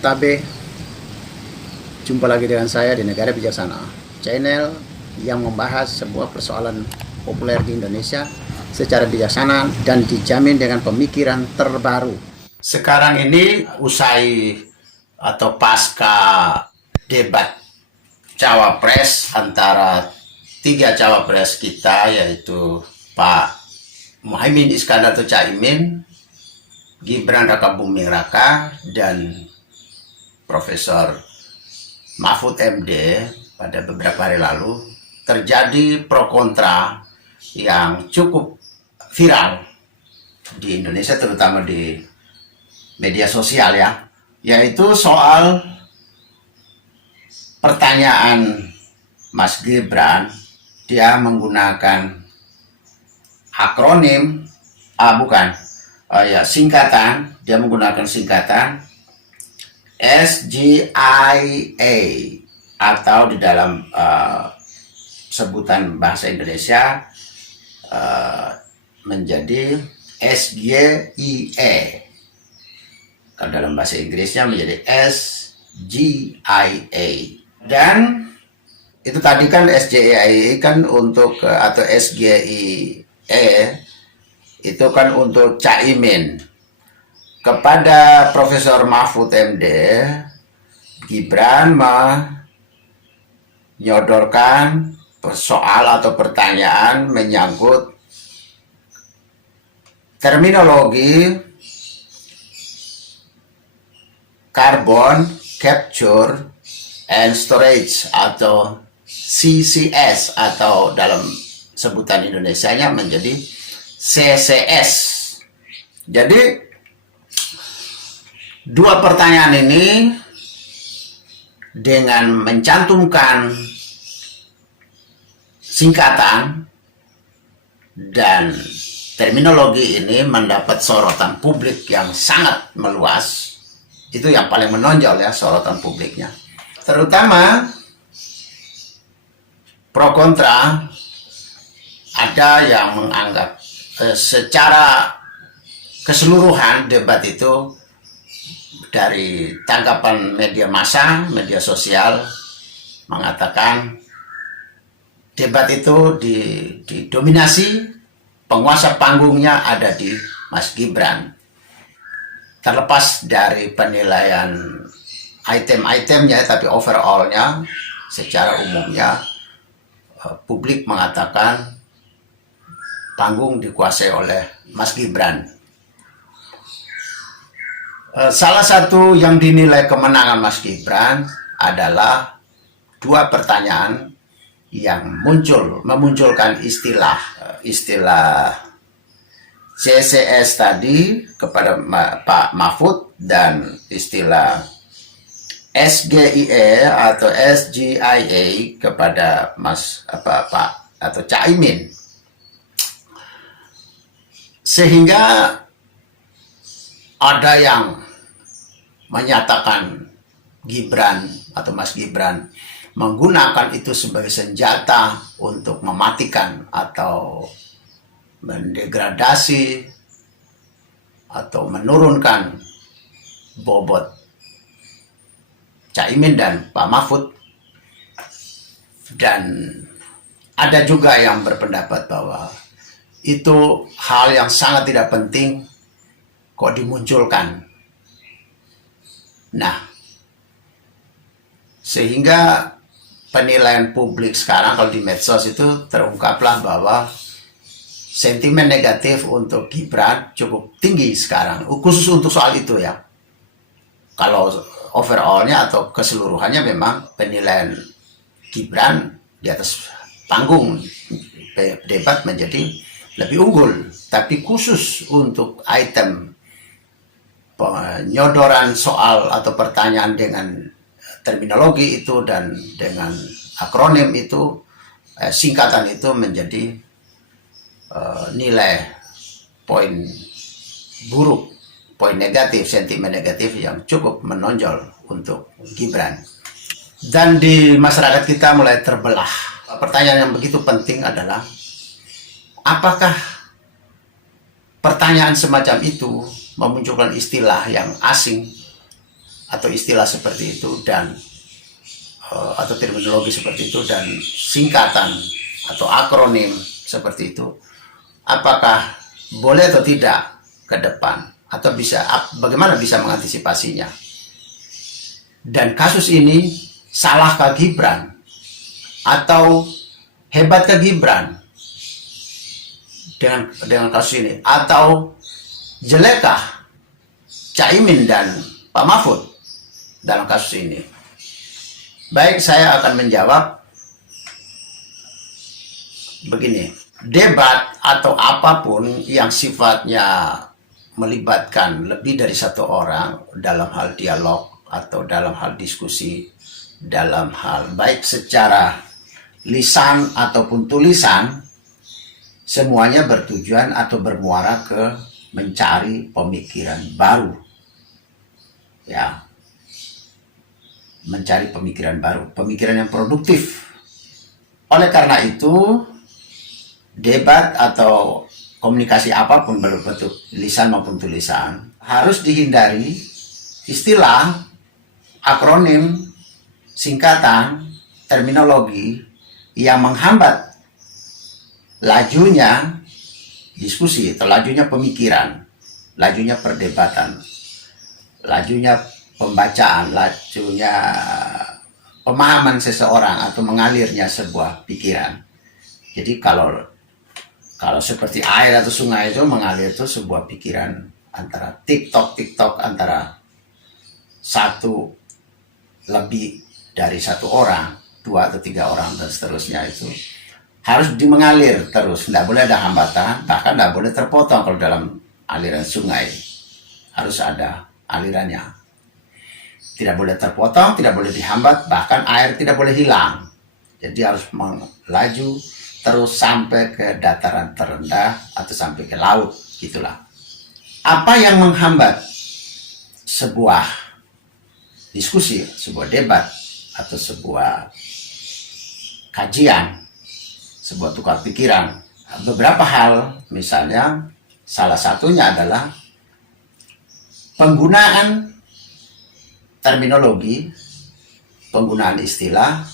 Tabe, jumpa lagi dengan saya di Negara Bijaksana, channel yang membahas sebuah persoalan populer di Indonesia secara bijaksana dan dijamin dengan pemikiran terbaru. Sekarang ini usai atau pasca debat cawapres antara tiga cawapres kita, yaitu Pak Muhaimin Iskandar atau Caimin, Gibran Rakabuming Raka, dan Profesor Mahfud MD, pada beberapa hari lalu terjadi pro kontra yang cukup viral di Indonesia, terutama di media sosial ya, yaitu soal pertanyaan Mas Gibran. Dia menggunakan akronim, singkatan. Dia menggunakan singkatan SGIA, atau di dalam sebutan bahasa Indonesia menjadi SGIE. Kalau dalam bahasa Inggrisnya menjadi SGIA. Dan itu tadi kan SGIA kan untuk atau SGIE itu kan untuk Caimin. Kepada Profesor Mahfud MD, Gibran menyodorkan soal atau pertanyaan menyangkut terminologi carbon capture and storage atau CCS, atau dalam sebutan Indonesianya menjadi CCS. Jadi dua pertanyaan ini dengan mencantumkan singkatan dan terminologi ini mendapat sorotan publik yang sangat meluas. Itu yang paling menonjol ya, sorotan publiknya. Terutama pro kontra, ada yang menganggap secara keseluruhan debat itu, dari tanggapan media massa, media sosial, mengatakan debat itu didominasi, penguasa panggungnya ada di Mas Gibran. Terlepas dari penilaian item-itemnya, tapi overallnya, secara umumnya, publik mengatakan panggung dikuasai oleh Mas Gibran. Salah satu yang dinilai kemenangan Mas Gibran adalah dua pertanyaan yang memunculkan istilah CCS tadi kepada Pak Mahfud, dan istilah SGIE atau SGIA kepada Pak atau Caimin. Sehingga ada yang menyatakan Gibran atau Mas Gibran menggunakan itu sebagai senjata untuk mematikan atau mendegradasi atau menurunkan bobot Caimin dan Pak Mahfud. Dan ada juga yang berpendapat bahwa itu hal yang sangat tidak penting kok dimunculkan. Nah, sehingga penilaian publik sekarang kalau di medsos itu terungkaplah bahwa sentimen negatif untuk Gibran cukup tinggi sekarang, khusus untuk soal itu ya. Kalau overallnya atau keseluruhannya memang penilaian Gibran di atas panggung debat menjadi lebih unggul. Tapi khusus untuk item penyodoran soal atau pertanyaan dengan terminologi itu dan dengan akronim itu, singkatan itu menjadi nilai poin buruk, poin negatif, sentimen negatif yang cukup menonjol untuk Gibran. Dan di masyarakat kita mulai terbelah. Pertanyaan yang begitu penting adalah, apakah pertanyaan semacam itu memunculkan istilah yang asing atau istilah seperti itu dan atau terminologi seperti itu dan singkatan atau akronim seperti itu, apakah boleh atau tidak ke depan, atau bagaimana bisa mengantisipasinya? Dan kasus ini salahkah Gibran atau hebatkah Gibran dengan kasus ini, atau jelekkah Caimin dan Pak Mahfud dalam kasus ini? Baik, saya akan menjawab begini. Debat atau apapun yang sifatnya melibatkan lebih dari satu orang dalam hal dialog atau dalam hal diskusi, dalam hal baik secara lisan ataupun tulisan, semuanya bertujuan atau bermuara ke mencari pemikiran baru. Ya, mencari pemikiran baru, pemikiran yang produktif. Oleh karena itu, debat atau komunikasi apapun berbentuk lisan maupun tulisan harus dihindari istilah, akronim, singkatan, terminologi yang menghambat lajunya diskusi atau lajunya pemikiran, lajunya perdebatan, lajunya pembacaan, lajunya pemahaman seseorang atau mengalirnya sebuah pikiran. Jadi kalau seperti air atau sungai itu mengalir itu sebuah pikiran antara TikTok antara satu lebih dari satu orang, 2 atau 3 orang dan seterusnya, itu harus mengalir terus, tidak boleh ada hambatan, bahkan tidak boleh terpotong. Kalau dalam aliran sungai harus ada alirannya. Tidak boleh terpotong, tidak boleh dihambat, bahkan air tidak boleh hilang. Jadi harus melaju terus sampai ke dataran terendah atau sampai ke laut, gitulah. Apa yang menghambat sebuah diskusi, sebuah debat, atau sebuah kajian, sebuah tukar pikiran? Beberapa hal, misalnya salah satunya adalah penggunaan terminologi, penggunaan istilah,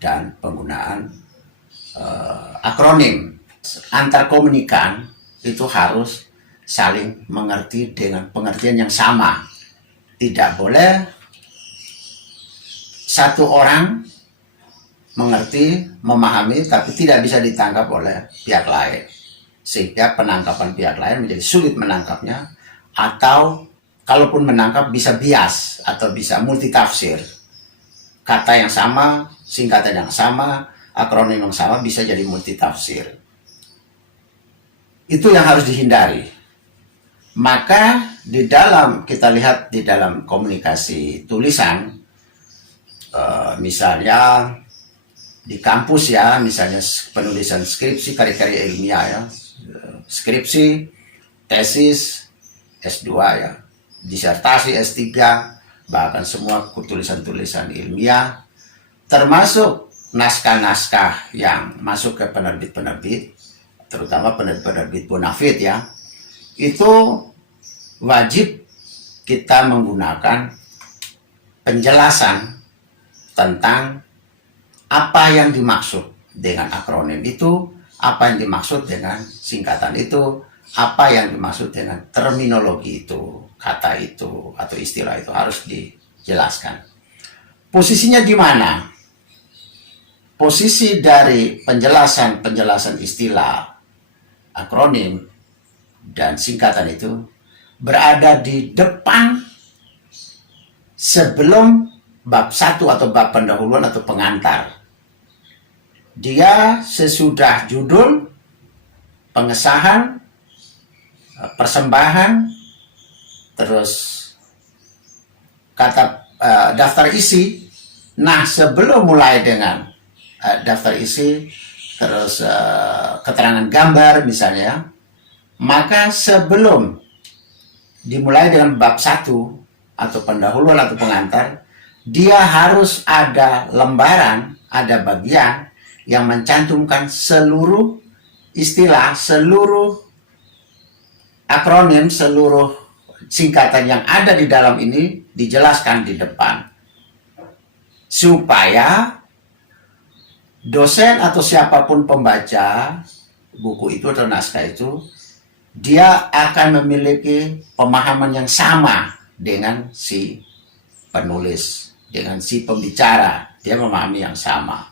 dan penggunaan akronim. Antar komunikan itu harus saling mengerti dengan pengertian yang sama. Tidak boleh satu orang mengerti, memahami, tapi tidak bisa ditangkap oleh pihak lain, sehingga penangkapan pihak lain menjadi sulit menangkapnya, atau kalaupun menangkap bisa bias atau bisa multitafsir. Kata yang sama, singkatan yang sama, akronim yang sama bisa jadi multitafsir. Itu yang harus dihindari. Maka kita lihat di dalam komunikasi tulisan, misalnya di kampus ya, misalnya penulisan skripsi, karya-karya ilmiah ya, skripsi, tesis, S2 ya, disertasi, S3, bahkan semua tulisan-tulisan ilmiah, termasuk naskah-naskah yang masuk ke penerbit-penerbit, terutama penerbit bonafit ya, itu wajib kita menggunakan penjelasan tentang apa yang dimaksud dengan akronim itu, apa yang dimaksud dengan singkatan itu, apa yang dimaksud dengan terminologi itu, kata itu, atau istilah itu harus dijelaskan. Posisinya di mana? Posisi dari penjelasan istilah, akronim, dan singkatan itu berada di depan sebelum bab 1 atau bab pendahuluan atau pengantar. Dia sesudah judul, pengesahan, persembahan, terus kata daftar isi. Nah, sebelum mulai dengan daftar isi, terus keterangan gambar misalnya, maka sebelum dimulai dengan bab 1 atau pendahuluan atau pengantar, dia harus ada lembaran, ada bagian yang mencantumkan seluruh istilah, seluruh akronim, seluruh singkatan yang ada di dalam ini dijelaskan di depan, supaya dosen atau siapapun pembaca buku itu atau naskah itu, dia akan memiliki pemahaman yang sama dengan si penulis, dengan si pembicara. Dia memahami yang sama.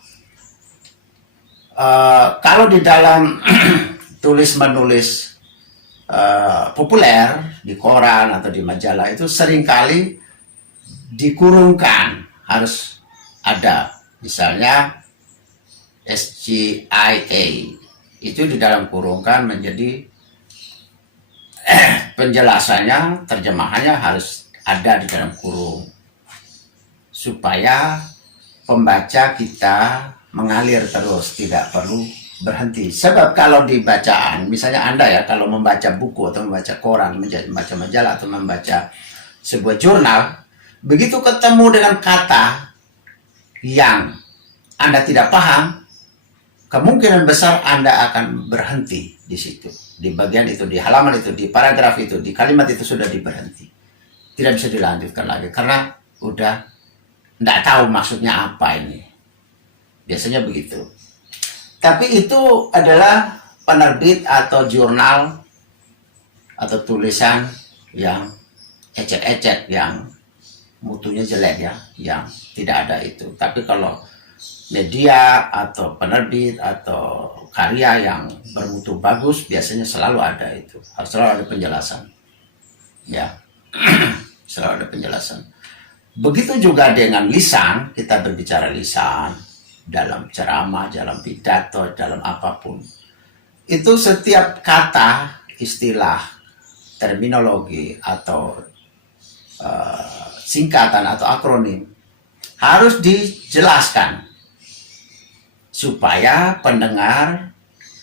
Kalau di dalam tulis-menulis populer di koran atau di majalah itu seringkali dikurungkan, harus ada misalnya SGIA, itu di dalam kurungkan menjadi penjelasannya, terjemahannya harus ada di dalam kurung, supaya pembaca kita mengalir terus, tidak perlu berhenti. Sebab kalau di bacaan, misalnya Anda ya, kalau membaca buku atau membaca koran, membaca majalah atau membaca sebuah jurnal, begitu ketemu dengan kata yang Anda tidak paham, kemungkinan besar Anda akan berhenti di situ. Di bagian itu, di halaman itu, di paragraf itu, di kalimat itu sudah diberhenti. Tidak bisa dilanjutkan lagi, karena udah tidak tahu maksudnya apa ini. Biasanya begitu. Tapi itu adalah penerbit atau jurnal atau tulisan yang ecek-ecek, yang mutunya jelek ya, yang tidak ada itu. Tapi kalau media atau penerbit atau karya yang bermutu bagus, biasanya selalu ada itu, selalu ada penjelasan ya. Selalu ada penjelasan. Begitu juga dengan lisan, kita berbicara lisan dalam ceramah, dalam pidato, dalam apapun, itu setiap kata, istilah, terminologi atau singkatan atau akronim harus dijelaskan supaya pendengar,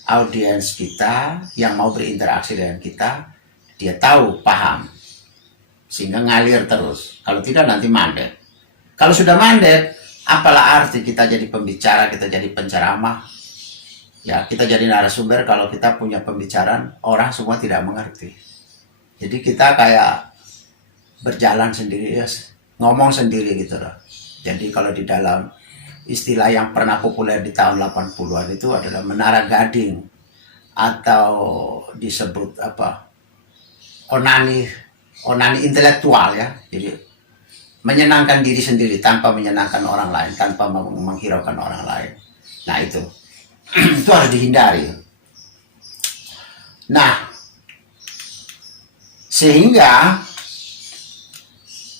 audiens kita yang mau berinteraksi dengan kita, dia tahu, paham, sehingga ngalir terus. Kalau tidak nanti mandek. Kalau sudah mandek, apalah arti kita jadi pembicara, kita jadi penceramah, ya kita jadi narasumber kalau kita punya pembicaraan orang semua tidak mengerti. Jadi kita kayak berjalan sendiri, ya, ngomong sendiri gitu loh. Jadi kalau di dalam istilah yang pernah populer di tahun 80-an itu adalah menara gading, atau disebut apa, onani intelektual ya. Jadi menyenangkan diri sendiri tanpa menyenangkan orang lain, tanpa menghiraukan orang lain. Nah itu itu harus dihindari. Nah, sehingga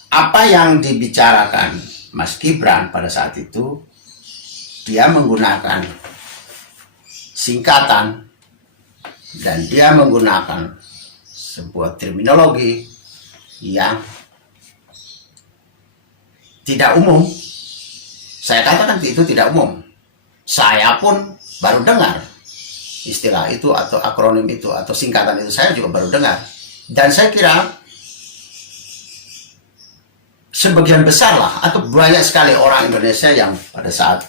apa yang dibicarakan Mas Gibran pada saat itu, dia menggunakan singkatan dan dia menggunakan sebuah terminologi yang tidak umum. Saya katakan itu tidak umum. Saya pun baru dengar istilah itu atau akronim itu atau singkatan itu, saya juga baru dengar. Dan saya kira sebagian besar lah, atau banyak sekali orang Indonesia yang pada saat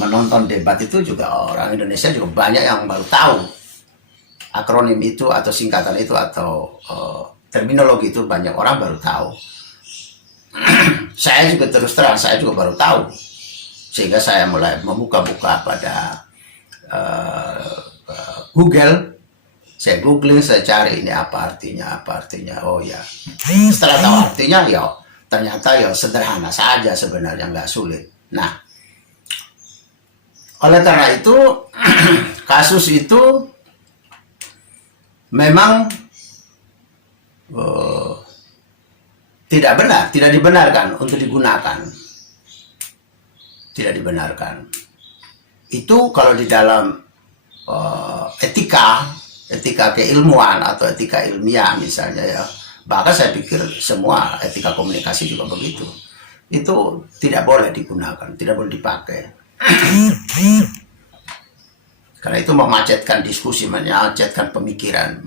menonton debat itu juga, orang Indonesia juga banyak yang baru tahu akronim itu atau singkatan itu atau terminologi itu, banyak orang baru tahu. Saya juga terus terang, saya juga baru tahu, sehingga saya mulai membuka-buka pada Google. Saya googling, saya cari ini apa artinya, apa artinya. Oh ya, setelah tahu artinya, ya ternyata ya sederhana saja sebenarnya, nggak sulit. Nah, oleh karena itu kasus itu memang tidak benar, tidak dibenarkan untuk digunakan, tidak dibenarkan. Itu kalau di dalam etika keilmuan atau etika ilmiah misalnya ya, bahkan saya pikir semua etika komunikasi juga begitu, itu tidak boleh digunakan, tidak boleh dipakai. Karena itu memacetkan diskusi, memacetkan pemikiran,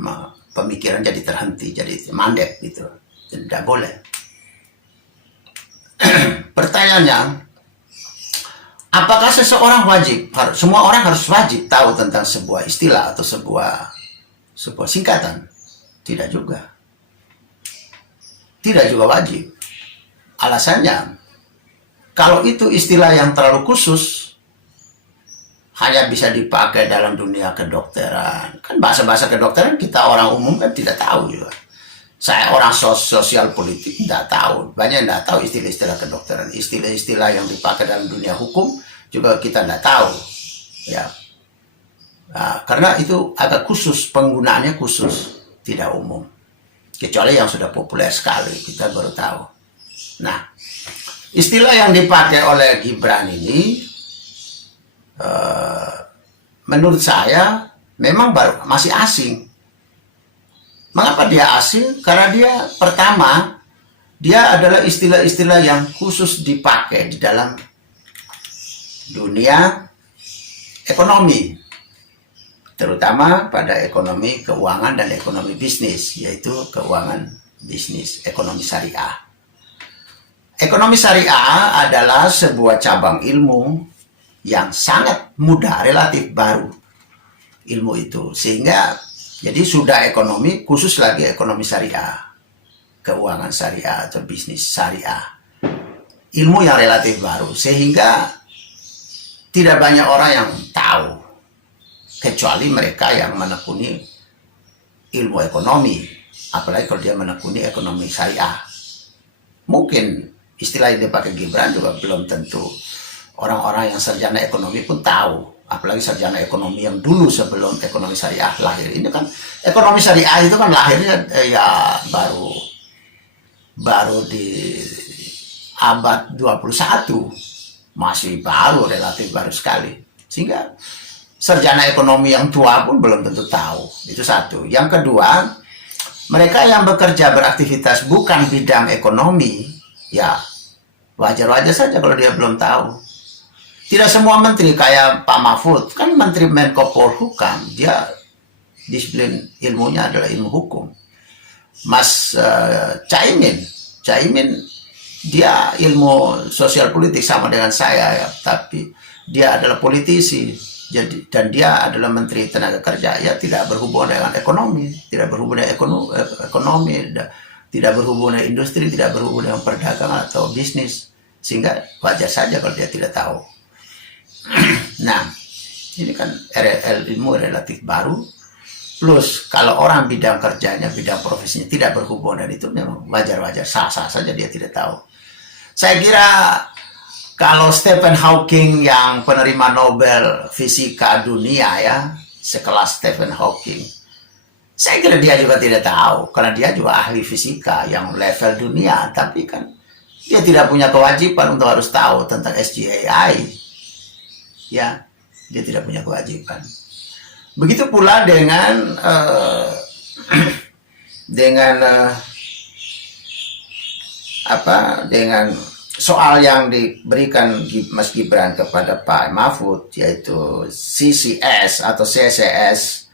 pemikiran jadi terhenti, jadi mandek gitu, tidak boleh. Pertanyaannya, apakah seseorang wajib, semua orang harus wajib tahu tentang sebuah istilah atau sebuah singkatan? Tidak juga. tidak juga wajib. Alasannya, kalau itu istilah yang terlalu khusus, hanya bisa dipakai dalam dunia kedokteran. Kan bahasa-bahasa kedokteran kita orang umum kan tidak tahu juga. Saya orang sosial politik tidak tahu. Banyak yang tidak tahu istilah-istilah kedokteran. Istilah-istilah yang dipakai dalam dunia hukum juga kita tidak tahu. Ya, nah, karena itu agak khusus, penggunaannya khusus, tidak umum. Kecuali yang sudah populer sekali, kita baru tahu. Nah, istilah yang dipakai oleh Gibran ini, menurut saya memang masih asing. Mengapa dia asing? Karena dia pertama, dia adalah istilah-istilah yang khusus dipakai di dalam dunia ekonomi, terutama pada ekonomi keuangan dan ekonomi bisnis, yaitu keuangan bisnis, ekonomi syariah. Ekonomi syariah adalah sebuah cabang ilmu yang sangat muda, relatif baru ilmu itu, sehingga jadi sudah ekonomi, khusus lagi ekonomi syariah, keuangan syariah atau bisnis syariah, ilmu yang relatif baru, sehingga tidak banyak orang yang tahu, kecuali mereka yang menekuni ilmu ekonomi, apalagi kalau dia menekuni ekonomi syariah. Mungkin istilah yang dipakai Gibran juga belum tentu orang-orang yang sarjana ekonomi pun tahu, apalagi sarjana ekonomi yang dulu sebelum ekonomi syariah lahir. Ini kan ekonomi syariah itu kan lahirnya ya baru di abad 21, masih baru, relatif baru sekali, sehingga sarjana ekonomi yang tua pun belum tentu tahu. Itu satu. Yang kedua, mereka yang bekerja beraktivitas bukan bidang ekonomi, ya wajar-wajar saja kalau dia belum tahu. Tidak semua menteri kayak Pak Mahfud, kan Menteri Menko Polhukam, dia disiplin ilmunya adalah ilmu hukum. Mas Caimin dia ilmu sosial politik sama dengan saya ya, tapi dia adalah politisi. Jadi, dan dia adalah Menteri Tenaga Kerja, ya tidak berhubungan dengan ekonomi, tidak berhubungan dengan ekonomi, tidak berhubungan dengan industri, tidak berhubungan dengan perdagangan atau bisnis, sehingga wajar saja kalau dia tidak tahu. Nah, ini kan ilmu relatif baru, plus kalau orang bidang kerjanya, bidang profesinya tidak berhubungan dengan itu, memang wajar-wajar, sah-sah saja dia tidak tahu. Saya kira kalau Stephen Hawking yang penerima Nobel Fisika Dunia ya, sekelas Stephen Hawking, saya kira dia juga tidak tahu, karena dia juga ahli fisika yang level dunia, tapi kan dia tidak punya kewajiban untuk harus tahu tentang SGAI. Ya, dia tidak punya kewajiban. Begitu pula dengan dengan soal yang diberikan Mas Gibran kepada Pak Mahfud, yaitu CCS atau CCS,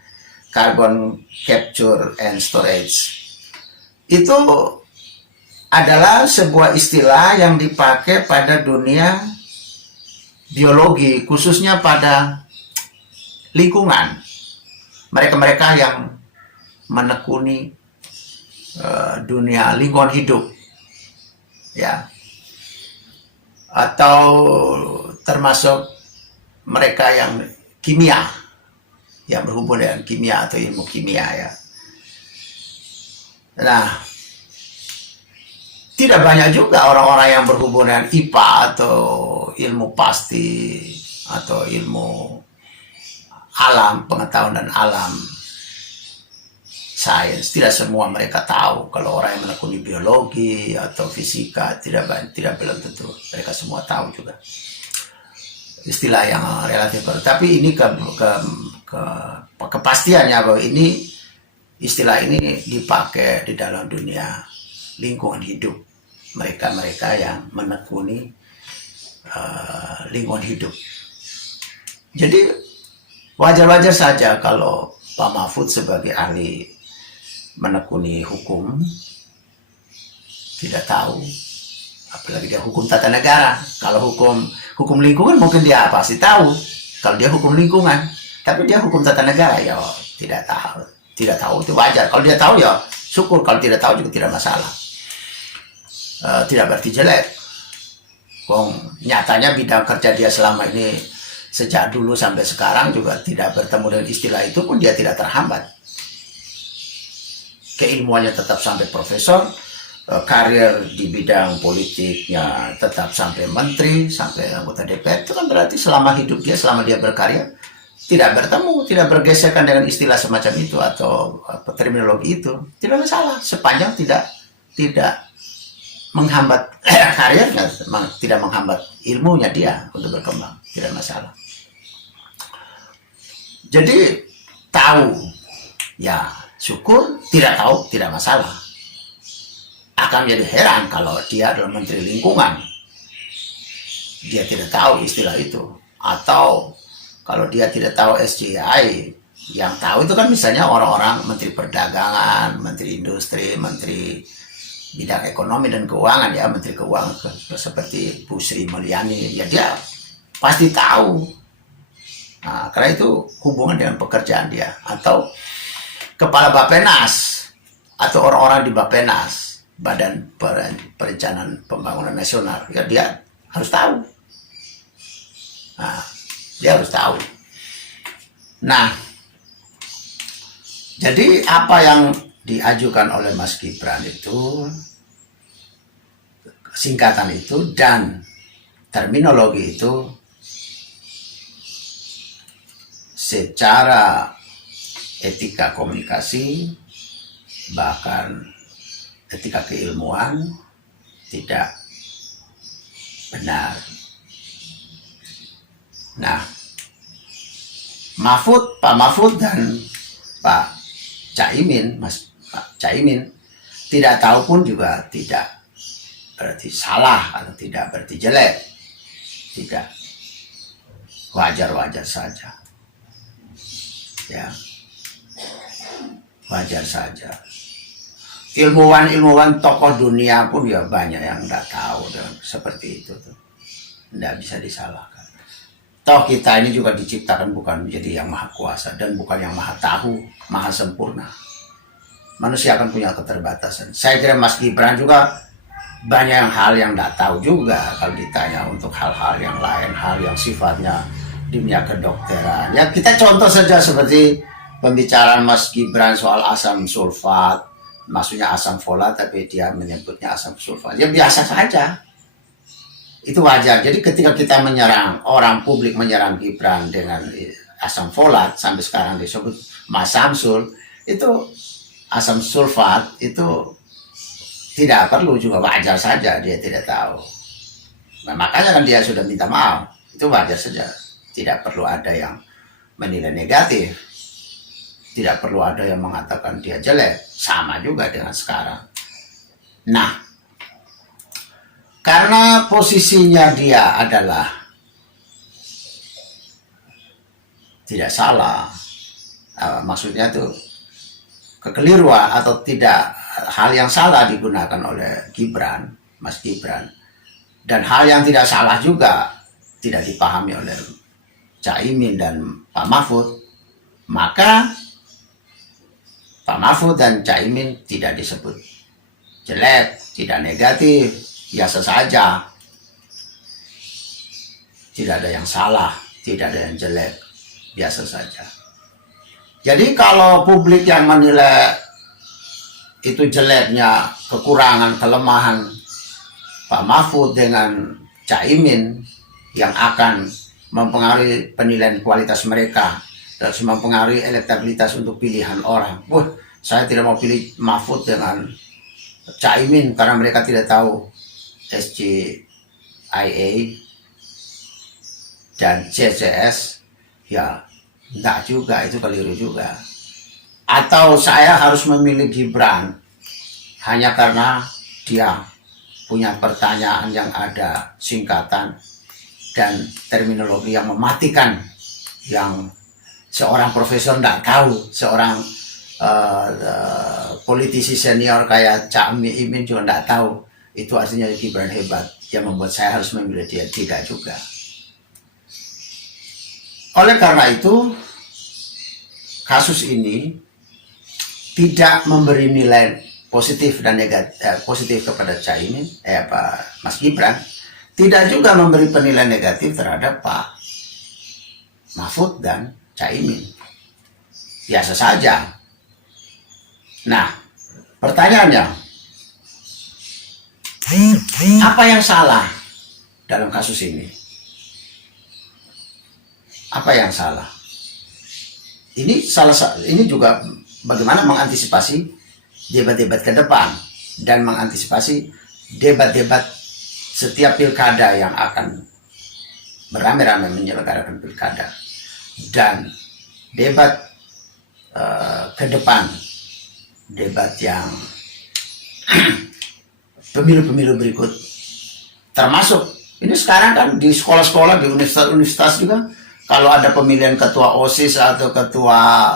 Carbon Capture and Storage. Itu adalah sebuah istilah yang dipakai pada dunia biologi, khususnya pada lingkungan. Mereka-mereka yang menekuni dunia lingkungan hidup, ya, atau termasuk mereka yang kimia, yang berhubungan dengan kimia atau ilmu kimia, ya. Nah, tidak banyak juga orang-orang yang berhubungan dengan IPA atau ilmu pasti atau ilmu alam, pengetahuan dan alam, sains. Tidak semua mereka tahu. Kalau orang yang menekuni biologi atau fisika, tidak belum tentu mereka semua tahu juga istilah yang relatif baru. Tapi ini kepastiannya bahwa ini istilah ini dipakai di dalam dunia lingkungan hidup, mereka-mereka yang menekuni lingkungan hidup. Jadi wajar-wajar saja kalau Pak Mahfud sebagai ahli menekuni hukum tidak tahu, apalagi dia hukum tata negara. Kalau hukum lingkungan mungkin dia pasti tahu, kalau dia hukum lingkungan. Tapi dia hukum tata negara ya tidak tahu itu wajar. Kalau dia tahu ya syukur, kalau tidak tahu juga tidak masalah. tidak berarti jelek. Nyatanya bidang kerja dia selama ini sejak dulu sampai sekarang juga tidak bertemu dengan istilah itu pun dia tidak terhambat. Keilmuannya tetap sampai profesor, karir di bidang politiknya tetap sampai menteri, sampai anggota DPR. Itu kan berarti selama hidup dia, selama dia berkarya, tidak bertemu, tidak bergesekan dengan istilah semacam itu atau terminologi itu. Tidak masalah, sepanjang tidak menghambat karirnya, tidak menghambat ilmunya dia untuk berkembang, tidak masalah. Jadi tahu, ya syukur, tidak tahu, tidak masalah. Akan jadi heran kalau dia adalah menteri lingkungan, dia tidak tahu istilah itu. Atau kalau dia tidak tahu SJI, yang tahu itu kan misalnya orang-orang menteri perdagangan, menteri industri, menteri bidang ekonomi dan keuangan, ya menteri keuangan seperti Bu Sri Mulyani, ya dia pasti tahu. Nah, karena itu hubungan dengan pekerjaan dia. Atau kepala Bappenas atau orang-orang di Bappenas, Badan Perencanaan Pembangunan Nasional, ya dia harus tahu. Nah, dia harus tahu. Nah, jadi apa yang diajukan oleh Mas Gibran itu, singkatan itu dan terminologi itu secara etika komunikasi, bahkan etika keilmuan tidak benar. Nah, Pak Mahfud dan Pak Caimin, Pak Caimin tidak tahu pun juga tidak berarti salah atau tidak berarti jelek. Tidak, wajar-wajar saja. Ya, wajar saja. Ilmuwan tokoh dunia pun ya banyak yang nggak tahu dan seperti itu tuh, nggak bisa disalahkan. Toh kita ini juga diciptakan bukan menjadi yang maha kuasa dan bukan yang maha tahu, maha sempurna. Manusia akan punya keterbatasan. Saya kira Mas Gibran juga banyak hal yang nggak tahu juga kalau ditanya untuk hal-hal yang lain, hal yang sifatnya dunia kedokteran. Ya kita contoh saja seperti pembicaraan Mas Gibran soal asam sulfat, maksudnya asam folat tapi dia menyebutnya asam sulfat. Ya biasa saja. Itu wajar. Jadi ketika kita menyerang, orang publik menyerang Gibran dengan asam folat, sampai sekarang disebut Mas Samsul, itu asam sulfat itu tidak perlu, juga wajar saja dia tidak tahu. Nah, makanya kan dia sudah minta maaf. Itu wajar saja. Tidak perlu ada yang menilai negatif. Tidak perlu ada yang mengatakan dia jelek. Sama juga dengan sekarang. Nah, karena posisinya dia adalah tidak salah, maksudnya itu kekeliruan atau tidak, hal yang salah digunakan oleh Gibran, Mas Gibran, dan hal yang tidak salah juga tidak dipahami oleh Caimin dan Pak Mahfud, maka Pak Mahfud dan Caimin tidak disebut jelek, tidak negatif, biasa saja. Tidak ada yang salah, tidak ada yang jelek, biasa saja. Jadi kalau publik yang menilai itu jeleknya, kekurangan, kelemahan Pak Mahfud dengan Caimin yang akan mempengaruhi penilaian kualitas mereka dan mempengaruhi elektabilitas untuk pilihan orang. Wah, saya tidak mau pilih Mahfud dengan Caimin karena mereka tidak tahu SJIA dan CCS, ya enggak juga, itu keliru juga. Atau saya harus memilih Gibran hanya karena dia punya pertanyaan yang ada singkatan dan terminologi yang mematikan, yang seorang profesor enggak tahu, seorang politisi senior kayak Cak Imin juga enggak tahu. Itu artinya Gibran hebat, yang membuat saya harus memilih dia. Tidak juga. Oleh karena itu, kasus ini tidak memberi nilai positif dan negatif, positif kepada Caimin, Mas Gibran, tidak juga memberi penilaian negatif terhadap Pak Mahfud dan Caimin. Biasa saja. Nah, pertanyaannya, apa yang salah dalam kasus ini? Apa yang salah? Ini juga bagaimana mengantisipasi debat-debat ke depan dan mengantisipasi debat-debat setiap pilkada yang akan beramai-ramai menyelenggarakan pilkada, dan debat ke depan, debat yang pemilu-pemilu berikut, termasuk ini sekarang kan di sekolah-sekolah, di universitas-universitas juga, kalau ada pemilihan ketua OSIS atau ketua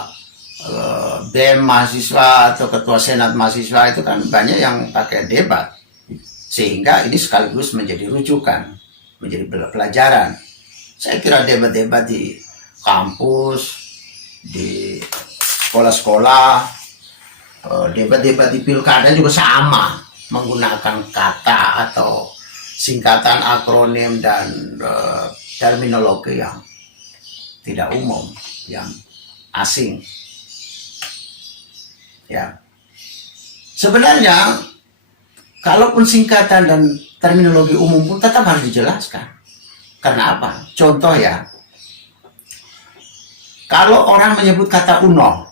BEM mahasiswa atau ketua senat mahasiswa, itu kan banyak yang pakai debat, sehingga ini sekaligus menjadi rujukan, menjadi pelajaran. Saya kira debat-debat di kampus, di sekolah-sekolah, debat-debat di pilkada juga sama, menggunakan kata atau singkatan, akronim, dan terminologi yang tidak umum, yang asing. Ya, sebenarnya kalaupun singkatan dan terminologi umum pun tetap harus dijelaskan. Karena apa? Contoh ya, kalau orang menyebut kata UNO,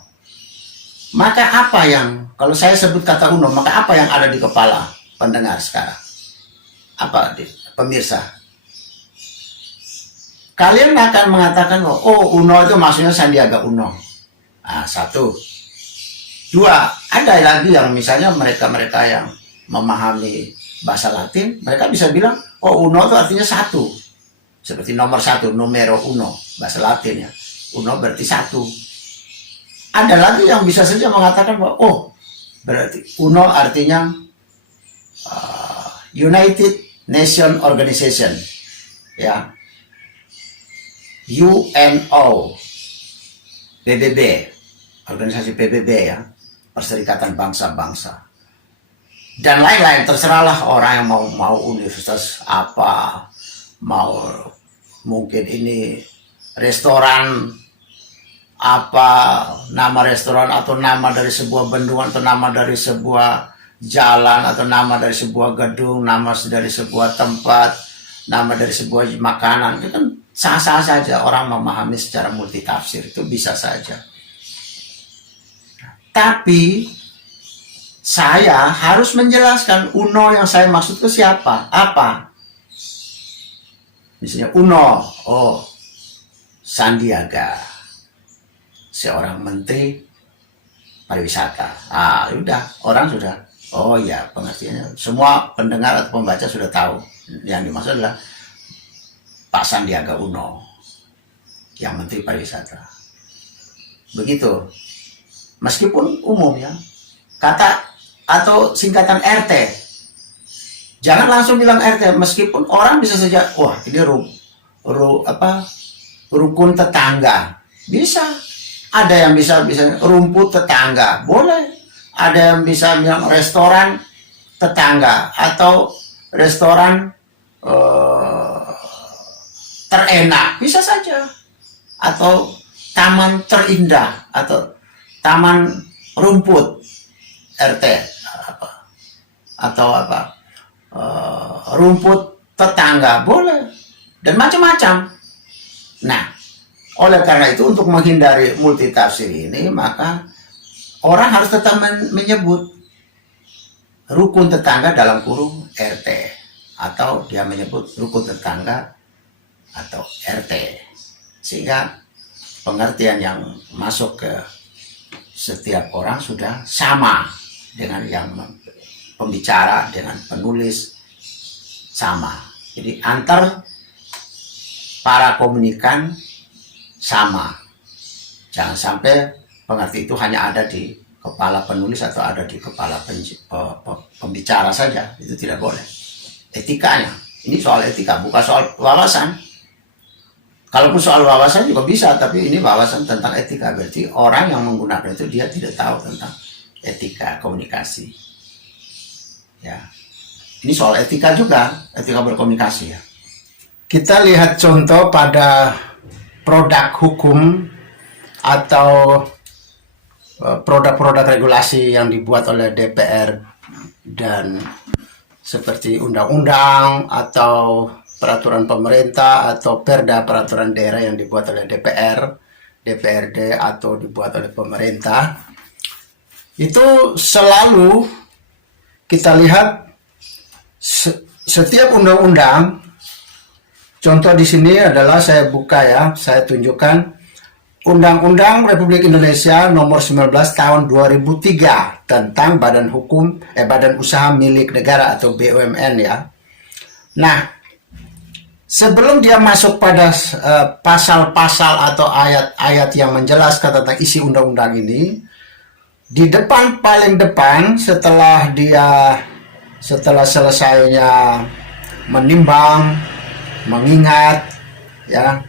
maka apa yang, kalau saya sebut kata UNO, maka apa yang ada di kepala pendengar sekarang? Apa, pemirsa? Kalian akan mengatakan, oh UNO itu maksudnya Sandiaga Uno. Nah, satu. Dua, ada lagi yang misalnya mereka-mereka yang memahami bahasa Latin, mereka bisa bilang, oh UNO itu artinya satu. Seperti nomor satu, numero uno, bahasa Latin ya. Uno berarti satu. Ada lagi yang bisa saja mengatakan bahwa, oh berarti UNO artinya United Nation Organization, ya, UNO, PBB, organisasi PBB ya, Perserikatan Bangsa-Bangsa, dan lain-lain. Terserahlah orang yang mau universitas apa, mau mungkin ini restoran apa, nama restoran atau nama dari sebuah bendungan atau nama dari sebuah jalan atau nama dari sebuah gedung, nama dari sebuah tempat, nama dari sebuah makanan. Itu kan sah-sah saja, orang memahami secara multitafsir, itu bisa saja. Tapi saya harus menjelaskan UNO yang saya maksud itu siapa, apa. Misalnya UNO, oh Sandiaga, seorang menteri pariwisata. Ah, udah, orang sudah, oh ya, pengertiannya. Semua pendengar atau pembaca sudah tahu yang dimaksud adalah Pak Sandiaga Uno, yang menteri pariwisata. Begitu. Meskipun umum ya, kata atau singkatan RT. Jangan langsung bilang RT, meskipun orang bisa saja, wah ini rukun tetangga. Bisa. Ada yang bisa rumput tetangga, boleh. Ada yang bisa bilang restoran tetangga atau restoran terenak, bisa saja. Atau taman terindah atau taman rumput RT atau rumput tetangga, boleh, dan macam-macam. Nah, oleh karena itu untuk menghindari multitafsir ini, maka orang harus tetap menyebut rukun tetangga dalam kurung RT, atau dia menyebut rukun tetangga atau RT, sehingga pengertian yang masuk ke setiap orang sudah sama dengan yang pembicara, dengan penulis sama. Jadi antar para komunikan sama. Jangan sampai pengerti itu hanya ada di kepala penulis atau ada di kepala pembicara saja. Itu tidak boleh. Etikanya, ini soal etika, bukan soal wawasan. Kalaupun soal wawasan juga bisa, tapi ini wawasan tentang etika. Berarti orang yang menggunakan itu dia tidak tahu tentang etika komunikasi. Ya, ini soal etika juga, etika berkomunikasi ya. Kita lihat contoh pada produk hukum atau produk-produk regulasi yang dibuat oleh DPR dan seperti undang-undang atau peraturan pemerintah atau perda peraturan daerah yang dibuat oleh DPR, DPRD atau dibuat oleh pemerintah, itu selalu kita lihat setiap undang-undang. Contoh di sini adalah saya buka ya, saya tunjukkan Undang-Undang Republik Indonesia Nomor 19 Tahun 2003 tentang Badan Usaha Milik Negara atau BUMN ya. Nah, sebelum dia masuk pada pasal-pasal atau ayat-ayat yang menjelaskan tentang isi undang-undang ini, di depan paling depan setelah selesainya menimbang, mengingat ya,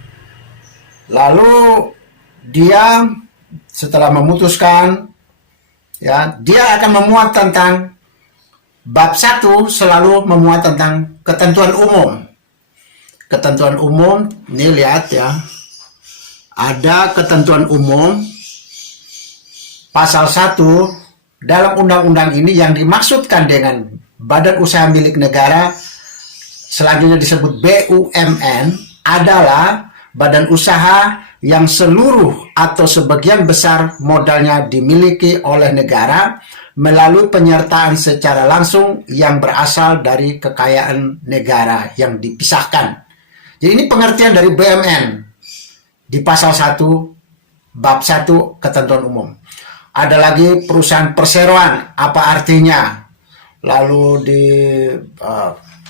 lalu dia setelah memutuskan ya, dia akan memuat tentang bab 1 selalu memuat tentang ketentuan umum. Ketentuan umum, ini lihat ya. Ada ketentuan umum pasal 1 dalam undang-undang ini yang dimaksudkan dengan Badan Usaha Milik Negara, selanjutnya disebut BUMN, adalah badan usaha yang seluruh atau sebagian besar modalnya dimiliki oleh negara melalui penyertaan secara langsung yang berasal dari kekayaan negara yang dipisahkan. Jadi ini pengertian dari BUMN di pasal 1 bab 1 ketentuan umum. Ada lagi perusahaan perseroan, apa artinya? Lalu di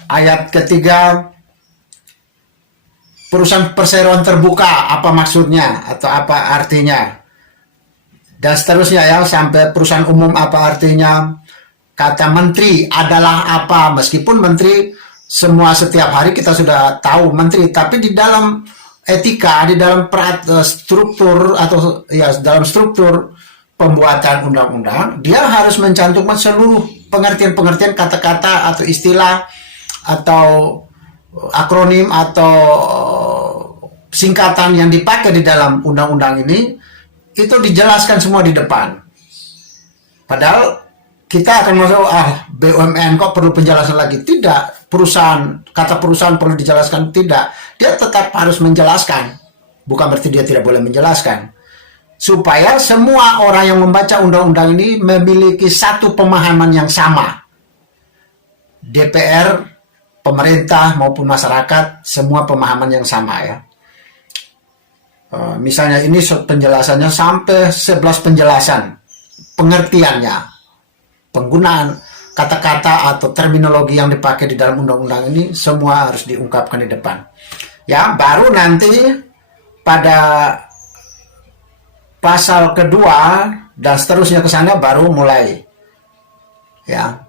ayat ketiga, perusahaan perseroan terbuka, apa maksudnya atau apa artinya, dan seterusnya ya, sampai perusahaan umum apa artinya, kata menteri adalah apa, meskipun menteri semua setiap hari kita sudah tahu menteri, tapi di dalam etika, di dalam struktur atau ya dalam struktur pembuatan undang-undang, dia harus mencantumkan seluruh pengertian-pengertian kata-kata atau istilah atau akronim atau singkatan yang dipakai di dalam undang-undang ini, itu dijelaskan semua di depan. Padahal kita akan masuk, BUMN kok perlu penjelasan lagi? Tidak. Kata perusahaan perlu dijelaskan? Tidak. Dia tetap harus menjelaskan. Bukan berarti dia tidak boleh menjelaskan. Supaya semua orang yang membaca undang-undang ini memiliki satu pemahaman yang sama. DPR, pemerintah maupun masyarakat, semua pemahaman yang sama ya. Misalnya ini penjelasannya sampai 11 penjelasan, pengertiannya, penggunaan kata-kata atau terminologi yang dipakai di dalam undang-undang ini semua harus diungkapkan di depan. Ya, baru nanti pada pasal kedua dan seterusnya ke sana baru mulai ya,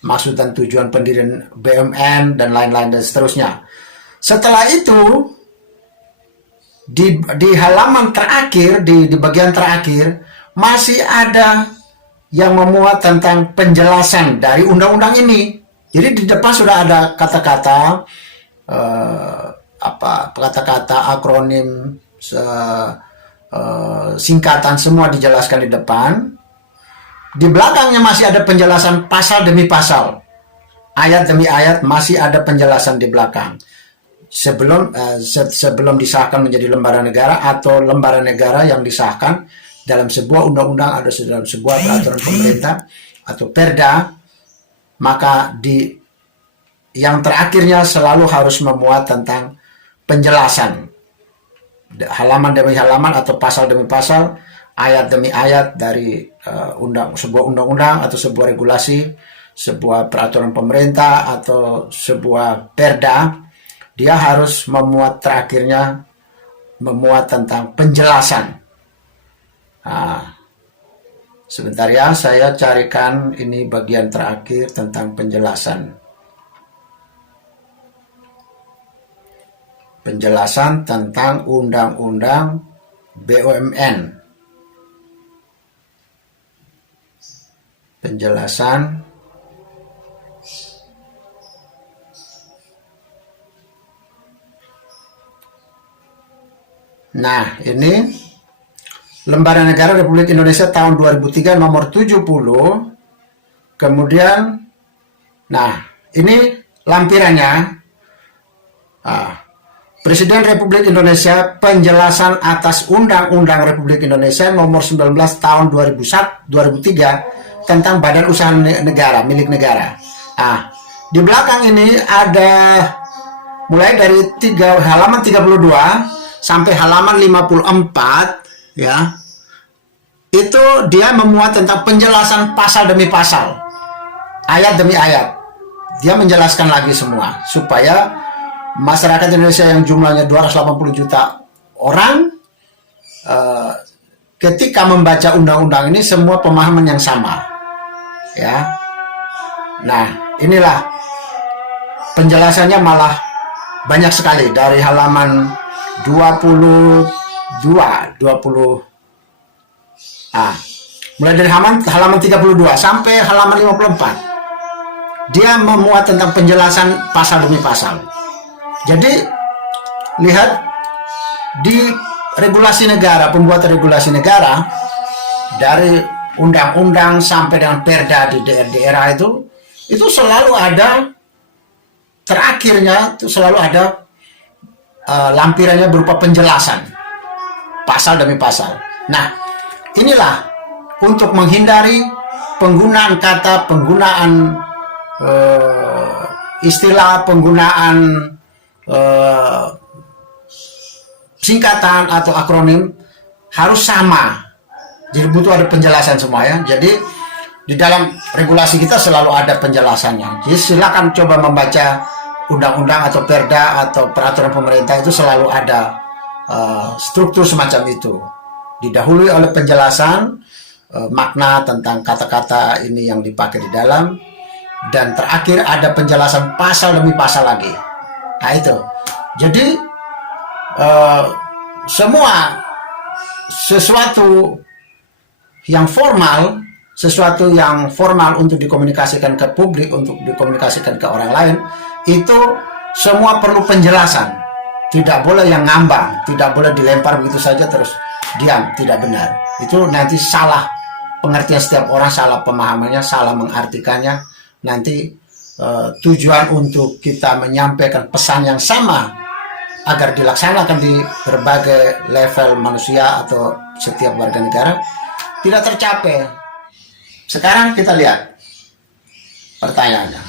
maksud dan tujuan pendirian BUMN dan lain-lain dan seterusnya. Setelah itu di halaman terakhir, di bagian terakhir masih ada yang memuat tentang penjelasan dari undang-undang ini. Jadi di depan sudah ada kata-kata kata-kata akronim, singkatan, semua dijelaskan di depan. Di belakangnya masih ada penjelasan pasal demi pasal, ayat demi ayat, masih ada penjelasan di belakang. Sebelum disahkan menjadi lembaran negara atau lembaran negara yang disahkan dalam sebuah undang-undang atau dalam sebuah peraturan pemerintah atau perda, maka di yang terakhirnya selalu harus memuat tentang penjelasan halaman demi halaman atau pasal demi pasal, ayat demi ayat dari sebuah undang-undang atau sebuah regulasi, sebuah peraturan pemerintah atau sebuah perda. Dia harus memuat terakhirnya, memuat tentang penjelasan. Nah, sebentar ya, saya carikan ini bagian terakhir tentang penjelasan. Penjelasan tentang undang-undang BUMN. Penjelasan Nah, ini Lembaran Negara Republik Indonesia tahun 2003 nomor 70. Kemudian, nah, ini lampirannya. Presiden Republik Indonesia penjelasan atas Undang-Undang Republik Indonesia nomor 19 tahun 2003 tentang Badan Usaha Negara, milik negara. Di belakang ini ada mulai dari halaman 32 sampai halaman 54, ya. Itu dia memuat tentang penjelasan pasal demi pasal, ayat demi ayat. Dia menjelaskan lagi semua supaya masyarakat Indonesia yang jumlahnya 280 juta orang ketika membaca undang-undang ini semua pemahaman yang sama, ya. Nah, inilah penjelasannya malah banyak sekali dari halaman 20 mulai dari halaman 32 sampai halaman 54 dia memuat tentang penjelasan pasal demi pasal. Jadi lihat di regulasi negara, pembuatan regulasi negara dari undang-undang sampai dengan perda di daerah-daerah itu selalu ada, terakhirnya itu selalu ada lampirannya berupa penjelasan pasal demi pasal. Nah, inilah untuk menghindari penggunaan kata, penggunaan istilah, penggunaan singkatan atau akronim harus sama. Jadi butuh ada penjelasan semua, ya. Jadi di dalam regulasi kita selalu ada penjelasannya. Jadi silakan coba membaca undang-undang atau perda atau peraturan pemerintah, itu selalu ada struktur semacam itu. Didahului oleh penjelasan makna tentang kata-kata ini yang dipakai di dalam, dan terakhir ada penjelasan pasal demi pasal lagi. Nah, itu. Jadi semua sesuatu yang formal untuk dikomunikasikan ke publik, untuk dikomunikasikan ke orang lain, itu semua perlu penjelasan. Tidak boleh yang ngambang, tidak boleh dilempar begitu saja terus diam, tidak benar. Itu nanti salah pengertian setiap orang, salah pemahamannya, salah mengartikannya. Nanti tujuan untuk kita menyampaikan pesan yang sama agar dilaksanakan di berbagai level manusia atau setiap warga negara tidak tercapai. Sekarang kita lihat pertanyaannya,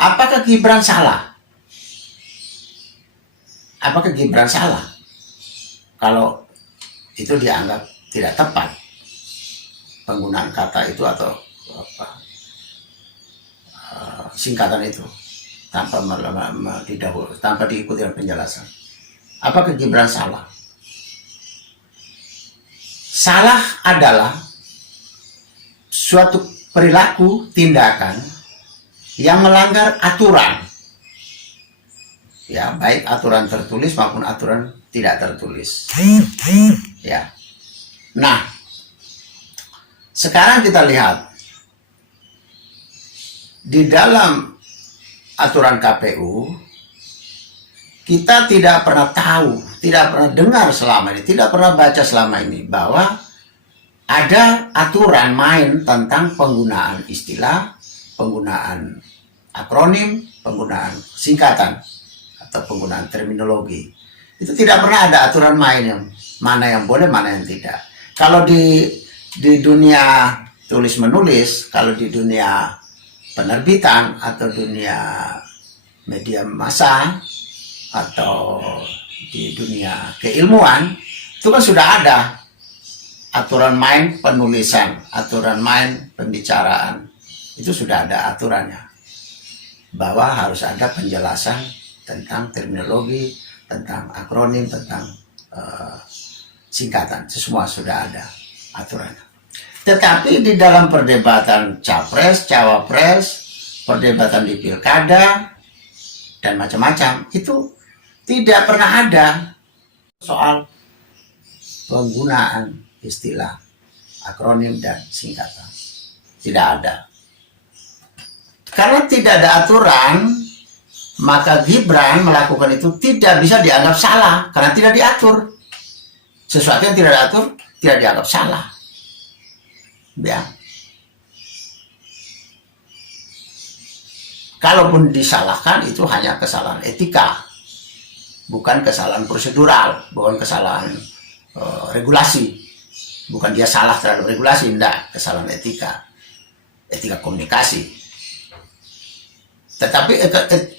apakah Gibran salah? Apakah Gibran salah kalau itu dianggap tidak tepat penggunaan kata itu atau singkatan itu tanpa diikuti dengan penjelasan? Apakah Gibran salah? Salah adalah suatu perilaku, tindakan yang melanggar aturan, ya, baik aturan tertulis maupun aturan tidak tertulis, ya. Nah, sekarang kita lihat di dalam aturan KPU, kita tidak pernah tahu, tidak pernah dengar selama ini, tidak pernah baca selama ini bahwa ada aturan main tentang penggunaan istilah, penggunaan akronim, penggunaan singkatan atau penggunaan terminologi. Itu tidak pernah ada aturan main yang mana yang boleh, mana yang tidak. Kalau di dunia tulis menulis, kalau di dunia penerbitan atau dunia media massa atau di dunia keilmuan, itu kan sudah ada aturan main penulisan, aturan main pembicaraan. Itu sudah ada aturannya, bahwa harus ada penjelasan tentang terminologi, tentang akronim, tentang singkatan. Semua sudah ada aturannya. Tetapi di dalam perdebatan capres, cawapres, perdebatan di pilkada, dan macam-macam, itu tidak pernah ada soal penggunaan istilah, akronim, dan singkatan. Tidak ada. Karena tidak ada aturan, maka Gibran melakukan itu tidak bisa dianggap salah, karena tidak diatur. Sesuatu yang tidak diatur tidak dianggap salah. Ya. Kalaupun disalahkan itu hanya kesalahan etika, bukan kesalahan prosedural, bukan kesalahan regulasi. Bukan dia salah terhadap regulasi, enggak, kesalahan etika, etika komunikasi. Tetapi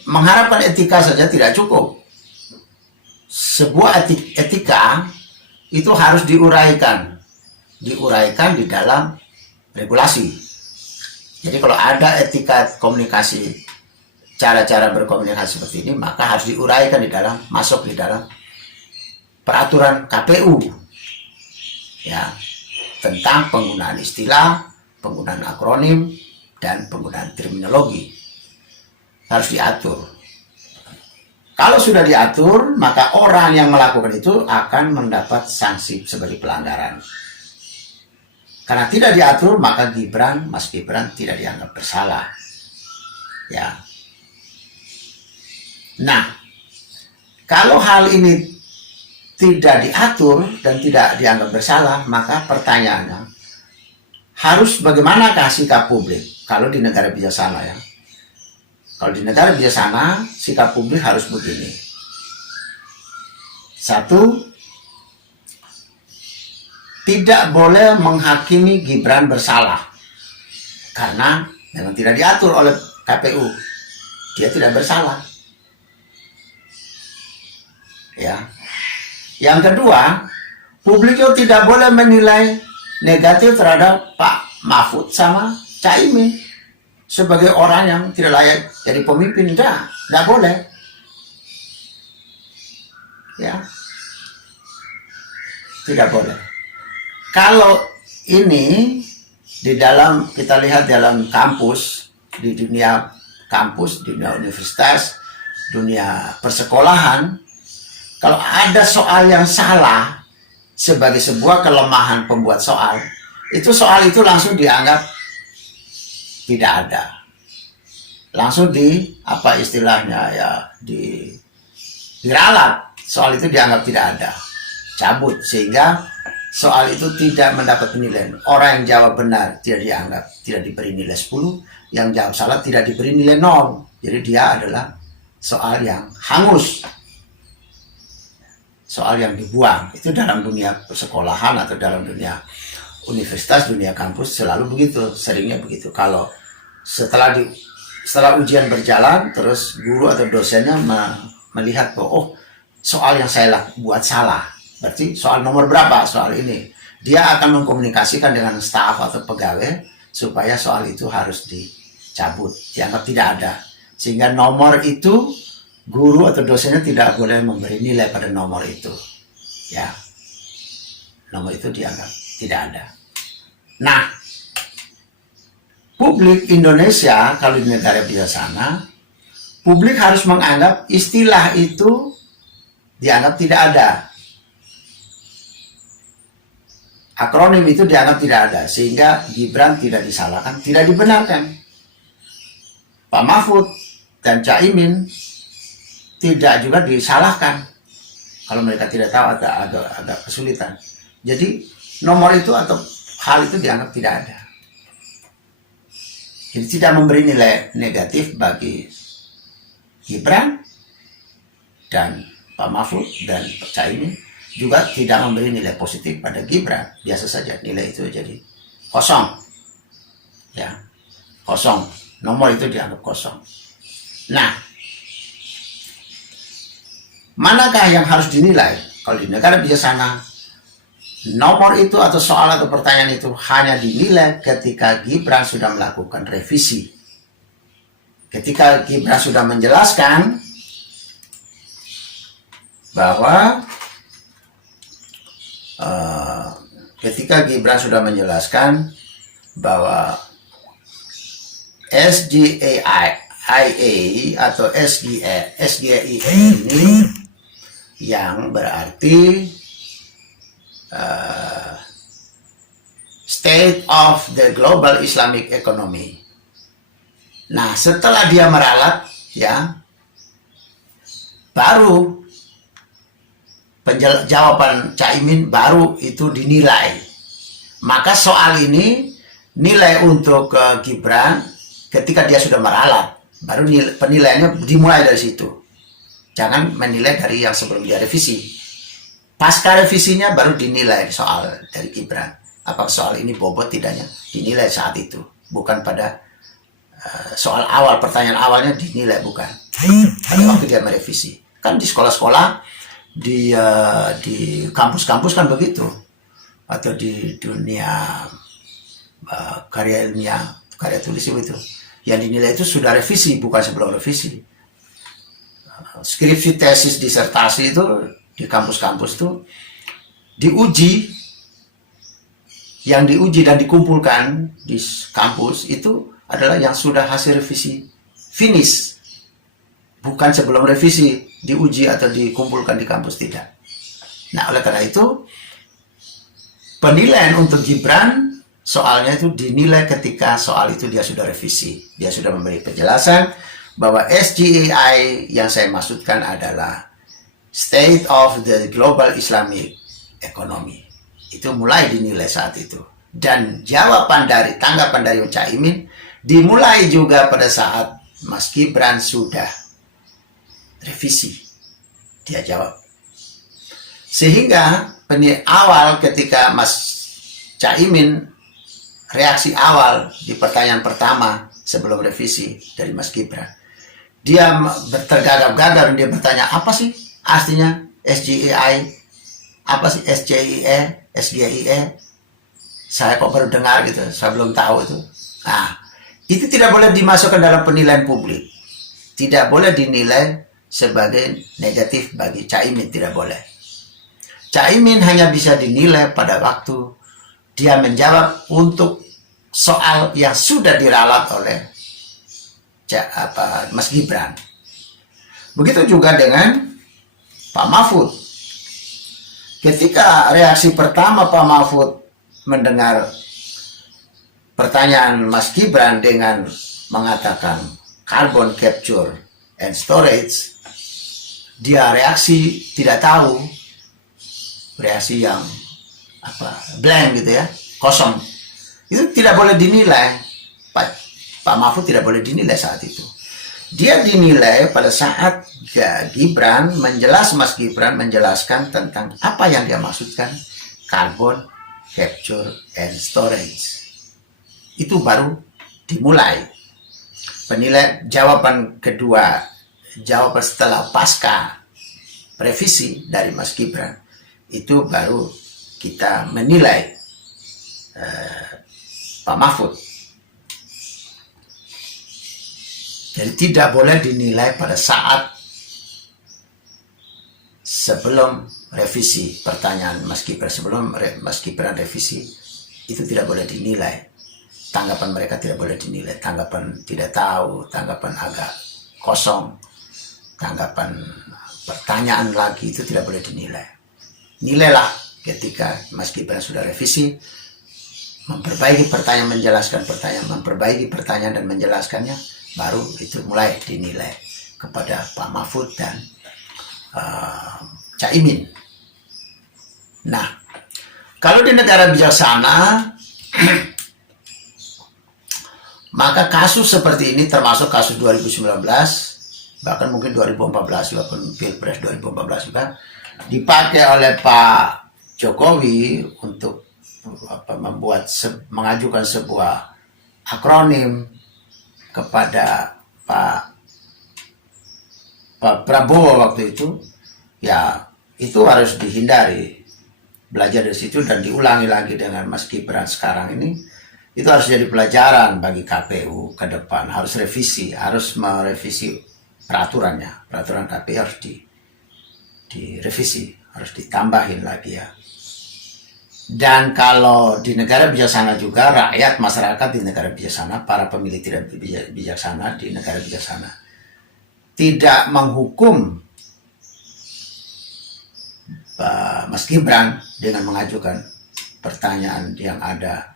mengharapkan etika saja tidak cukup. Sebuah etika itu harus diuraikan di dalam regulasi. Jadi kalau ada etika komunikasi, cara-cara berkomunikasi seperti ini, maka harus diuraikan masuk di dalam peraturan KPU, ya, tentang penggunaan istilah, penggunaan akronim, dan penggunaan terminologi. Harus diatur. Kalau sudah diatur, maka orang yang melakukan itu akan mendapat sanksi sebagai pelanggaran. Karena tidak diatur, maka Mas Gibran tidak dianggap bersalah. Ya. Nah, kalau hal ini tidak diatur dan tidak dianggap bersalah, maka pertanyaannya, harus bagaimanakah sikap publik kalau di negara bijaksana, ya? Kalau di negara bijaksana, sikap publik harus begini. Satu, tidak boleh menghakimi Gibran bersalah karena memang tidak diatur oleh KPU. Dia tidak bersalah. Ya. Yang kedua, publik itu tidak boleh menilai negatif terhadap Pak Mahfud sama Caimin sebagai orang yang tidak layak jadi pemimpin. Tidak boleh. Ya. Tidak boleh. Kalau ini kita lihat dalam kampus, di dunia kampus, dunia universitas, dunia persekolahan, kalau ada soal yang salah sebagai sebuah kelemahan pembuat soal itu langsung dianggap tidak ada. Langsung diralat. Soal itu dianggap tidak ada. Cabut, sehingga soal itu tidak mendapat penilaian. Orang yang jawab benar tidak diberi nilai 10, yang jawab salah tidak diberi nilai 0. Jadi dia adalah soal yang hangus. Soal yang dibuang. Itu dalam dunia persekolahan atau dalam dunia universitas, dunia kampus selalu begitu, seringnya begitu. Kalau setelah ujian berjalan, terus guru atau dosennya melihat bahwa soal yang saya buat salah. Berarti soal nomor berapa soal ini. Dia akan mengkomunikasikan dengan staf atau pegawai supaya soal itu harus dicabut, dianggap tidak ada. Sehingga nomor itu, guru atau dosennya tidak boleh memberi nilai pada nomor itu. Ya, nomor itu dianggap tidak ada. Nah, publik Indonesia, kalau di negara bijaksana, publik harus menganggap istilah itu dianggap tidak ada. Akronim itu dianggap tidak ada, sehingga Gibran tidak disalahkan, tidak dibenarkan. Pak Mahfud dan Caimin tidak juga disalahkan. Kalau mereka tidak tahu agak kesulitan. Jadi nomor itu atau hal itu dianggap tidak ada. Jadi tidak memberi nilai negatif bagi Gibran dan Pak Mahfud dan Pak Caimin, juga tidak memberi nilai positif pada Gibran. Biasa saja, nilai itu jadi kosong. Ya, kosong. Nomor itu dianggap kosong. Nah, manakah yang harus dinilai? Kalau di negara bijaksana, nomor itu atau soal atau pertanyaan itu hanya dinilai ketika Gibran sudah melakukan revisi. Ketika Gibran sudah menjelaskan bahwa SGAIA atau SGAIA ini yang berarti State of the Global Islamic Economy. Nah, setelah dia meralat, ya, baru jawaban Caimin baru itu dinilai. Maka soal ini nilai untuk Gibran ketika dia sudah meralat, baru penilaiannya dimulai dari situ. Jangan menilai dari yang sebelum dia revisi. Pasca revisinya baru dinilai soal dari Gibran. Apakah soal ini bobot tidaknya? Dinilai saat itu. Bukan pada soal awal, pertanyaan awalnya dinilai, bukan. Pada waktu dia merevisi. Kan di sekolah-sekolah, di kampus-kampus kan begitu. Atau di dunia karya ilmiah, karya tulis itu. Yang dinilai itu sudah revisi, bukan sebelum revisi. Skripsi, tesis, disertasi itu di kampus-kampus itu diuji, yang diuji dan dikumpulkan di kampus itu adalah yang sudah hasil revisi finish, bukan sebelum revisi diuji atau dikumpulkan di kampus, tidak. Nah, oleh karena itu penilaian untuk Gibran soalnya itu dinilai ketika soal itu dia sudah revisi, dia sudah memberi penjelasan bahwa SGAI yang saya maksudkan adalah State of the Global Islamic Economy. Itu mulai dinilai saat itu. Dan tanggapan dari Caimin dimulai juga pada saat Mas Gibran sudah revisi. Dia jawab. Sehingga awal ketika Mas Caimin, reaksi awal di pertanyaan pertama sebelum revisi dari Mas Gibran, dia tergagap-gagap dan dia bertanya, apa sih artinya SGAI? Apa sih SGIE, SGIE? Saya kok baru dengar gitu, saya belum tahu itu. Nah, itu tidak boleh dimasukkan dalam penilaian publik. Tidak boleh dinilai sebagai negatif bagi Caimin, tidak boleh. Caimin hanya bisa dinilai pada waktu dia menjawab untuk soal yang sudah diralat oleh Mas Gibran. Begitu juga dengan Pak Mahfud. Ketika reaksi pertama Pak Mahfud mendengar pertanyaan Mas Gibran dengan mengatakan carbon capture and storage, dia reaksi tidak tahu, reaksi yang blank gitu ya, kosong. Itu tidak boleh dinilai. Pak Mahfud tidak boleh dinilai saat itu. Dia dinilai pada saat Mas Gibran menjelaskan tentang apa yang dia maksudkan carbon capture and storage. Itu baru dimulai penilaian. Jawaban kedua, jawaban setelah pasca revisi dari Mas Gibran, itu baru kita menilai Pak Mahfud. Jadi tidak boleh dinilai pada saat sebelum revisi pertanyaan Mas Gibran, sebelum Mas Gibran revisi, itu tidak boleh dinilai. Tanggapan mereka tidak boleh dinilai. Tanggapan tidak tahu, tanggapan agak kosong, tanggapan pertanyaan lagi, itu tidak boleh dinilai. Nilailah ketika Mas Gibran sudah revisi, memperbaiki pertanyaan, menjelaskan pertanyaan, memperbaiki pertanyaan dan menjelaskannya, baru itu mulai dinilai kepada Pak Mahfud dan Caimin. Nah, kalau di negara bijaksana, maka kasus seperti ini, termasuk kasus 2019, bahkan mungkin 2014 juga, Pilpres 2014 juga, dipakai oleh Pak Jokowi untuk mengajukan sebuah akronim kepada Pak Prabowo waktu itu. Ya, itu harus dihindari. Belajar dari situ dan diulangi lagi dengan Mas Gibran sekarang ini. Itu harus jadi pelajaran bagi KPU ke depan. Harus merevisi peraturannya. Peraturan KPU harus direvisi, harus ditambahin lagi ya. Dan kalau di negara bijaksana juga, rakyat, masyarakat di negara bijaksana, para pemilih tidak bijaksana di negara bijaksana, tidak menghukum Mas Gibran dengan mengajukan pertanyaan yang ada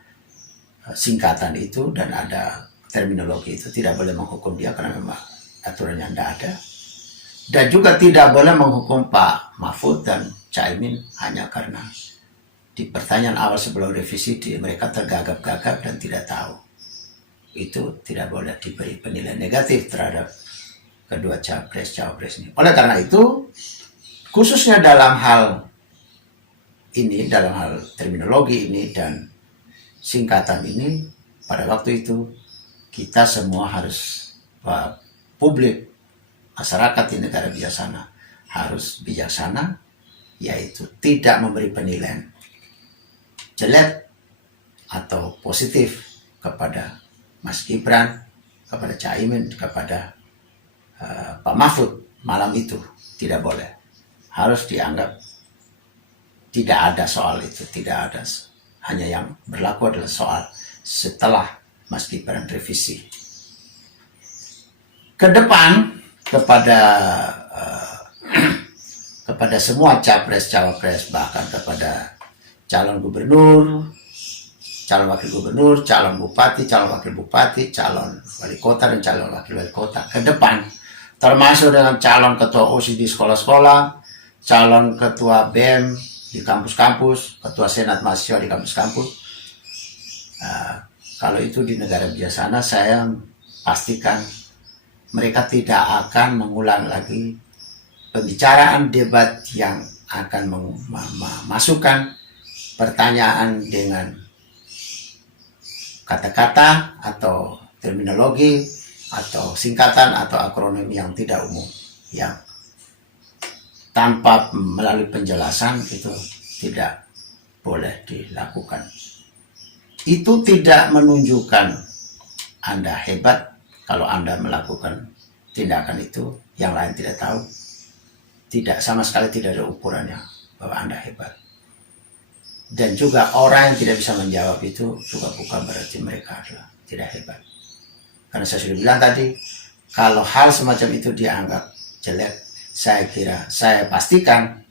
singkatan itu dan ada terminologi itu. Tidak boleh menghukum dia karena memang aturannya tidak ada. Dan juga tidak boleh menghukum Pak Mahfud dan Caimin hanya karena di pertanyaan awal sebelum revisi mereka tergagap-gagap dan tidak tahu. Itu tidak boleh diberi penilaian negatif terhadap kedua cawapres ini. Oleh karena itu, khususnya dalam hal ini, dalam hal terminologi ini dan singkatan ini, pada waktu itu kita semua harus, publik, masyarakat di negara bijaksana harus bijaksana, yaitu tidak memberi penilaian jelek atau positif kepada Mas Gibran, kepada Caimin, kepada Pak Mahfud malam itu. Tidak boleh. Harus dianggap tidak ada soal itu, tidak ada. Hanya yang berlaku adalah soal setelah Mas Gibran revisi. Ke depan kepada semua capres-cawapres, bahkan kepada calon gubernur, calon wakil gubernur, calon bupati, calon wakil bupati, calon wali kota dan calon wakil wali kota ke depan, termasuk dengan calon ketua OSIS di sekolah-sekolah, calon ketua BEM di kampus-kampus, ketua senat mahasiswa di kampus-kampus. Kalau itu di negara bijaksana, saya pastikan mereka tidak akan mengulang lagi pembicaraan debat yang akan memasukkan pertanyaan dengan kata-kata atau terminologi atau singkatan atau akronim yang tidak umum, yang tanpa melalui penjelasan, itu tidak boleh dilakukan. Itu tidak menunjukkan Anda hebat kalau Anda melakukan tindakan itu, yang lain tidak tahu. Tidak, sama sekali tidak ada ukurannya bahwa Anda hebat. Dan juga orang yang tidak bisa menjawab itu juga bukan berarti mereka adalah tidak hebat. Karena saya sudah bilang tadi, kalau hal semacam itu dianggap jelek, saya pastikan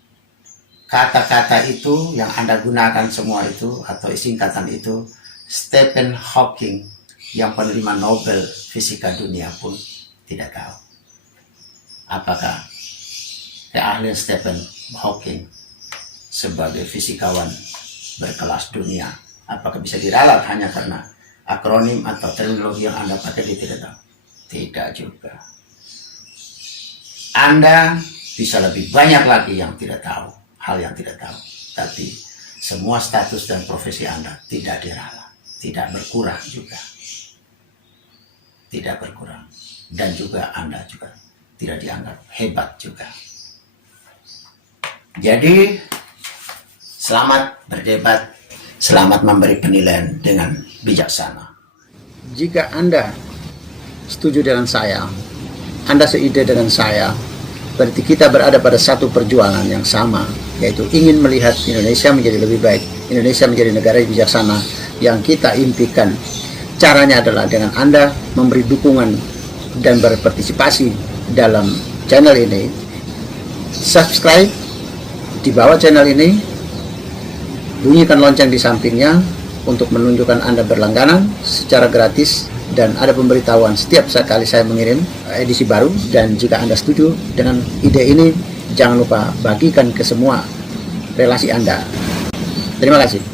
kata-kata itu yang Anda gunakan semua itu atau singkatan itu, Stephen Hawking yang penerima Nobel Fisika Dunia pun tidak tahu. Apakah keahlian Stephen Hawking sebagai fisikawan berkelas dunia, apakah bisa diralat hanya karena akronim atau terminologi yang Anda pakai? Dia tidak tahu. Tidak juga. Anda bisa lebih banyak lagi yang tidak tahu, hal yang tidak tahu. Tapi semua status dan profesi Anda tidak diralat, tidak berkurang juga. Tidak berkurang. Dan juga Anda juga tidak dianggap hebat juga. Jadi, selamat berdebat, selamat memberi penilaian dengan bijaksana. Jika Anda setuju dengan saya, Anda seide dengan saya, berarti kita berada pada satu perjuangan yang sama, yaitu ingin melihat Indonesia menjadi lebih baik, Indonesia menjadi negara yang bijaksana yang kita impikan. Caranya adalah dengan Anda memberi dukungan dan berpartisipasi dalam channel ini. Subscribe di bawah channel ini, bunyikan lonceng di sampingnya untuk menunjukkan Anda berlangganan secara gratis, dan ada pemberitahuan setiap kali saya mengirim edisi baru. Dan jika Anda setuju dengan ide ini, jangan lupa bagikan ke semua relasi Anda. Terima kasih.